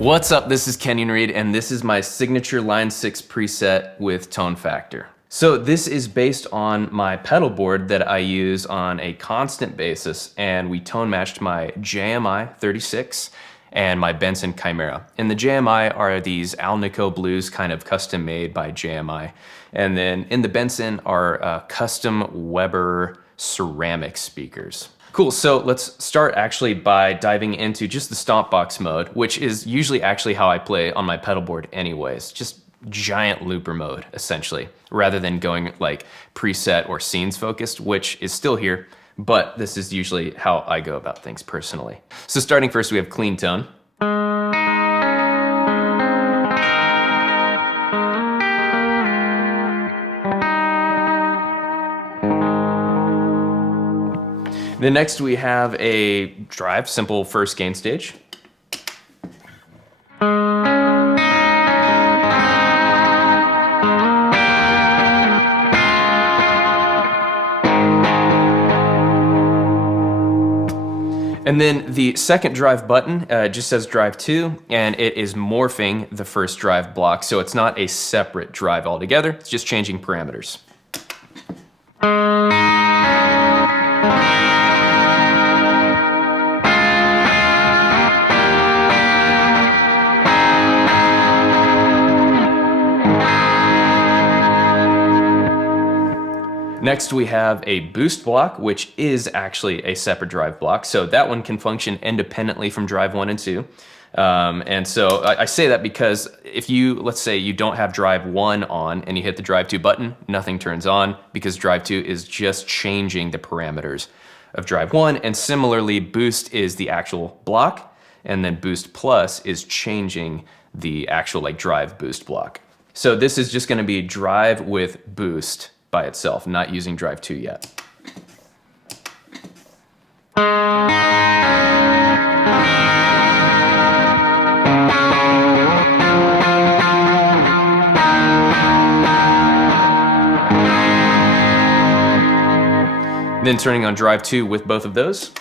What's up, this is Kenyon Reed, and this is my signature Line 6 preset with tone factor. So this is based on my pedal board that I use on a constant basis, and we tone matched my JMI 36 and my Benson Chimera. And the JMI are these Alnico blues kind of custom made by JMI. And then in the Benson are custom Weber ceramic speakers. Cool, so let's start actually by diving into just the stomp box mode, which is usually actually how I play on my pedal board anyways. Just giant looper mode, essentially, rather than going like preset or scenes focused, which is still here, but this is usually how I go about things personally. So starting first, we have clean tone. Then next we have a drive, simple first gain stage. And then the second drive button just says drive 2, and it is morphing the first drive block, so it's not a separate drive altogether, it's just changing parameters. Next we have a boost block, which is actually a separate drive block. So that one can function independently from drive 1 and 2. And so I say that because if you, let's say you don't have drive 1 on and you hit the drive 2 button, nothing turns on because drive 2 is just changing the parameters of drive 1. And similarly, boost is the actual block, and then boost plus is changing the actual like drive boost block. So this is just gonna be drive with boost by itself, not using drive 2 yet. Then turning on drive 2 with both of those.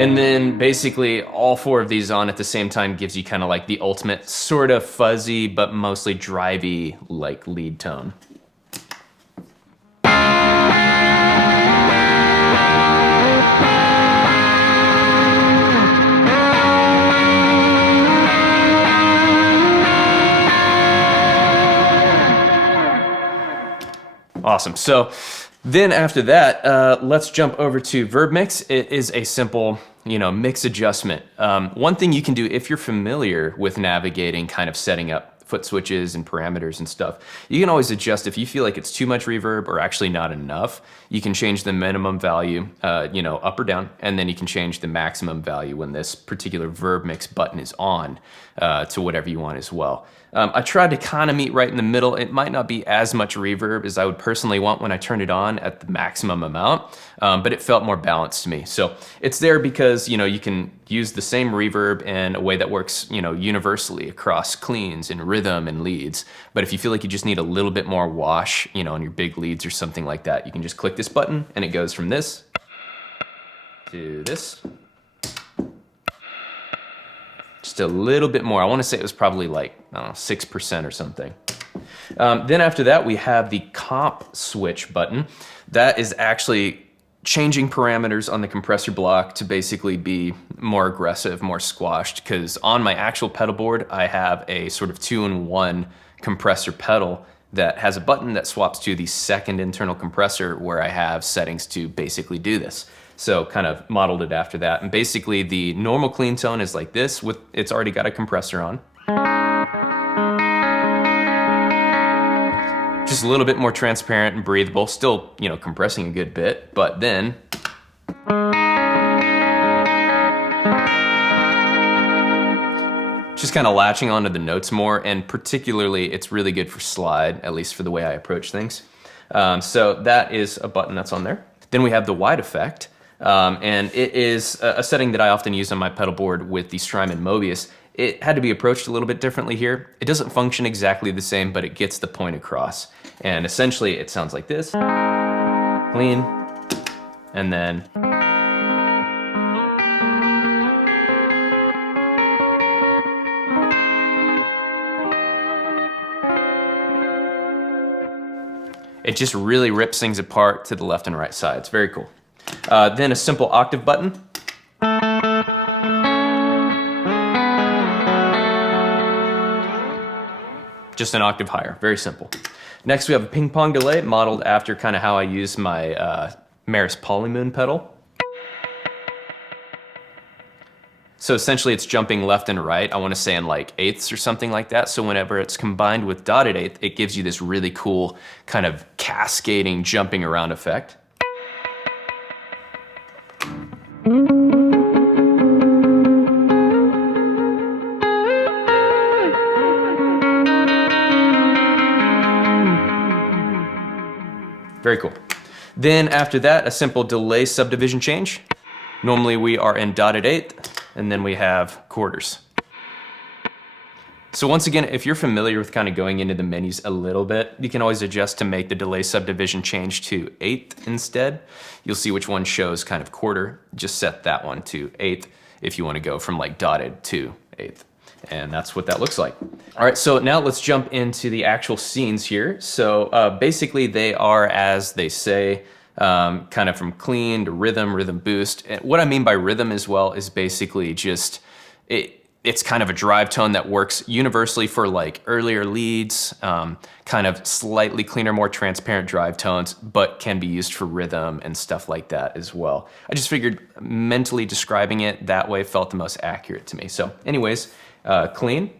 And then basically all 4 of these on at the same time gives you kind of like the ultimate sort of fuzzy but mostly drivey like lead tone. Awesome. So then after that, let's jump over to Verb Mix. It is a simple, mix adjustment. One thing you can do if you're familiar with navigating, kind of setting up foot switches and parameters and stuff, you can always adjust if you feel like it's too much reverb or actually not enough. You can change the minimum value, up or down, and then you can change the maximum value when this particular Verb Mix button is on to whatever you want as well. I tried to kind of meet right in the middle. It might not be as much reverb as I would personally want when I turned it on at the maximum amount, but it felt more balanced to me. So it's there because, you can use the same reverb in a way that works, universally across cleans and rhythm and leads. But if you feel like you just need a little bit more wash, on your big leads or something like that, you can just click this button and it goes from this to this. Just a little bit more. I want to say it was probably like, 6% or something. Then after that, we have the comp switch button. That is actually changing parameters on the compressor block to basically be more aggressive, more squashed, because on my actual pedal board, I have a sort of 2-in-1 compressor pedal that has a button that swaps to the second internal compressor where I have settings to basically do this. So kind of modeled it after that. And basically the normal clean tone is like this, with it's already got a compressor on. Just a little bit more transparent and breathable, still, compressing a good bit, but then just kind of latching onto the notes more, and particularly it's really good for slide, at least for the way I approach things. So that is a button that's on there. Then we have the wide effect, and it is a setting that I often use on my pedal board with the Strymon Mobius. it had to be approached a little bit differently here. It doesn't function exactly the same, but it gets the point across. And essentially it sounds like this. Clean, and then it just really rips things apart to the left and right side. It's very cool. Then a simple octave button. Just an octave higher, very simple. Next we have a ping pong delay modeled after kind of how I use my Maris Polymoon pedal. So essentially it's jumping left and right, I want to say in like eighths or something like that. So whenever it's combined with dotted eighth, it gives you this really cool kind of cascading jumping around effect. Very cool. Then after that, a simple delay subdivision change. Normally we are in dotted eighth, and then we have quarters. So once again, if you're familiar with kind of going into the menus a little bit, you can always adjust to make the delay subdivision change to eighth instead. You'll see which one shows kind of quarter. Just set that one to eighth if you want to go from like dotted to eighth. And that's what that looks like. All right, so now let's jump into the actual scenes here. So basically they are, as they say, kind of from clean to rhythm, rhythm boost. And what I mean by rhythm as well is basically just, it's kind of a drive tone that works universally for like earlier leads, kind of slightly cleaner, more transparent drive tones, but can be used for rhythm and stuff like that as well. I just figured mentally describing it that way felt the most accurate to me. So anyways, clean.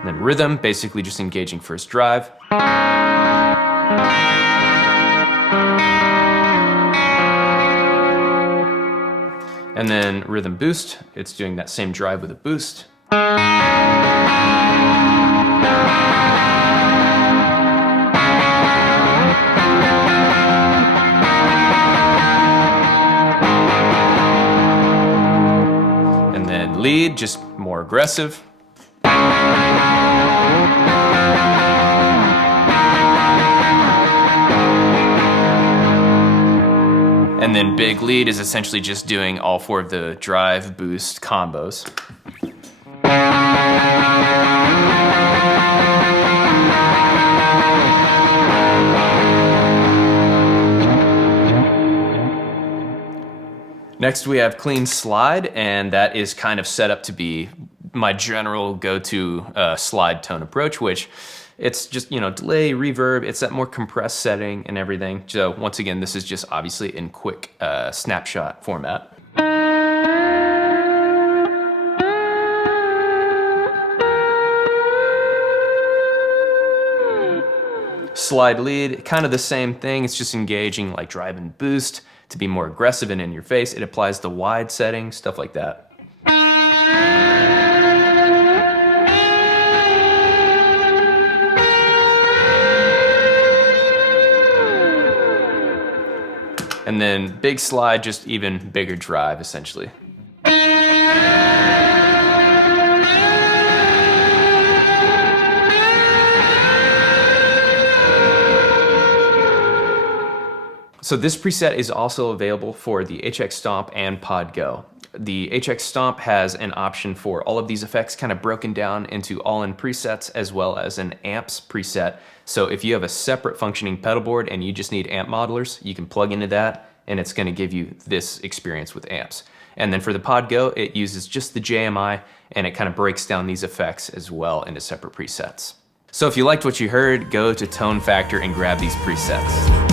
And then rhythm, basically just engaging first drive. And then rhythm boost, it's doing that same drive with a boost. And then lead, just more aggressive. And then big lead is essentially just doing all four of the drive, boost combos. Next we have clean slide, and that is kind of set up to be my general go-to slide tone approach, which it's just, you know, delay, reverb, it's that more compressed setting and everything. So once again, this is just obviously in quick snapshot format. Slide lead, kind of the same thing. It's just engaging like drive and boost to be more aggressive and in your face. It applies the wide setting, stuff like that. And then big slide, just even bigger drive, essentially. So this preset is also available for the HX Stomp and PODGO. The HX Stomp has an option for all of these effects kind of broken down into all-in presets as well as an amps preset. So if you have a separate functioning pedal board and you just need amp modelers, you can plug into that and it's going to give you this experience with amps. And then for the PODGO, it uses just the JMI and it kind of breaks down these effects as well into separate presets. So if you liked what you heard, go to Tone Factor and grab these presets.